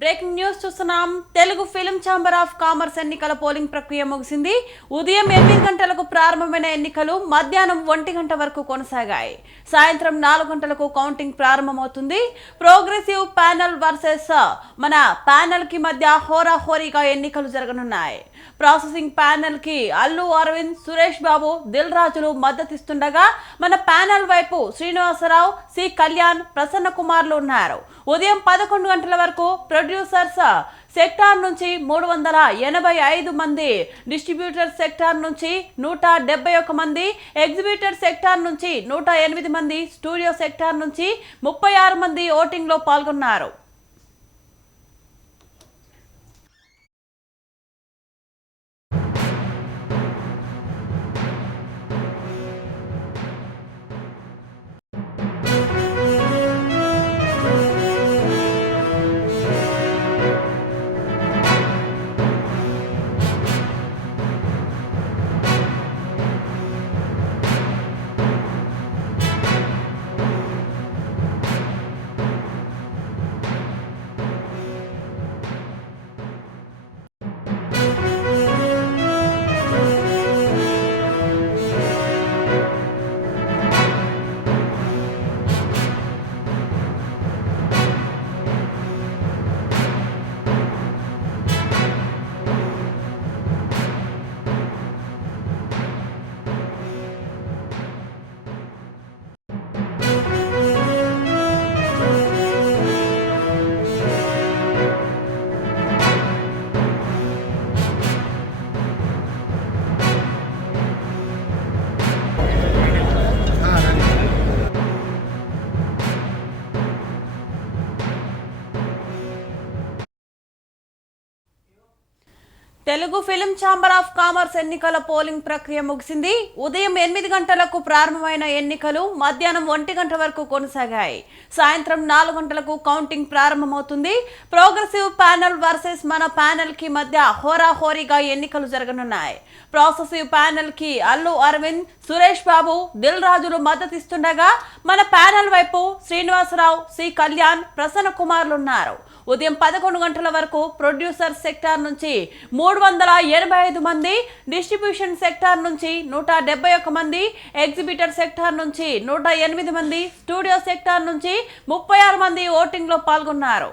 Breaking news చూస్తున్నాం. Telugu film chamber of commerce ఎన్నికల polling ప్రక్రియ ముగిసింది. ఉదయం 8 గంటలకు ప్రారంభమైన ఎన్నికలు మధ్యాహ్నం 1 గంట వరకు కొనసాగాయి. సాయంత్రం 4 గంటలకు కౌంటింగ్ ప్రారంభమవుతుంది. ప్రోగ్రెసివ్ ప్యానెల్ వర్సెస్ మన ప్యానెల్ కి మధ్య హోరాహోరీగా ఎన్నికలు జరగనున్నాయి. ప్రాసెసింగ్ ప్యానెల్ కి అల్లు అరవింద్, సురేష్ బాబు, దిల్ రాజులు మద్దతిస్తుండగా మన ప్యానెల్ వైపు శ్రీనివాసరావు, సి కళ్యాణ్, ప్రసన్న కుమార్లు ఉన్నారు. ఉదయం 11 గంటల వరకు ప్రొడ్యూసర్స్ సెక్టార్ నుంచి 385 మంది, డిస్ట్రిబ్యూటర్ సెక్టార్ నుంచి 171 మంది, ఎగ్జిబిటర్ సెక్టార్ నుంచి 108 మంది, స్టూడియో సెక్టార్ నుంచి 36 మంది ఓటింగ్ లో పాల్గొన్నారు. Telugu film chamber of commerce ఎన్నికల పోలింగ్ ప్రక్రియ ముగిసింది. ఉదయం 8 గంటలకు ప్రారంభమైన ఎన్నికలు మధ్యాహ్నం 1 గంట వరకు కొనసాగాయి. సాయంత్రం 4 గంటలకు కౌంటింగ్ ప్రారంభమవుతుంది. ప్రోగ్రెసివ్ ప్యానెల్ వర్సెస్ మన ప్యానెల్ కి మధ్య హోరాహోరీగా ఎన్నికలు జరగనున్నాయి. ప్రాసెసివ్ ప్యానెల్ కి అల్లు అరవింద్, సురేష్ బాబు, దిల్ రాజులు మద్దతిస్తుండగా మన ప్యానెల్ వైపు శ్రీనివాసరావు, సి కళ్యాణ్, ప్రసన్న కుమార్లు ఉన్నారు. ఉదయం 11 గంటల వరకు ప్రొడ్యూసర్ సెక్టార్ నుంచి 385 మంది, డిస్ట్రిబ్యూషన్ సెక్టార్ నుంచి 171 మంది, ఎగ్జిబిటర్ సెక్టార్ నుంచి 108 మంది, స్టూడియో సెక్టార్ నుంచి 36 మంది ఓటింగ్ లో పాల్గొన్నారు.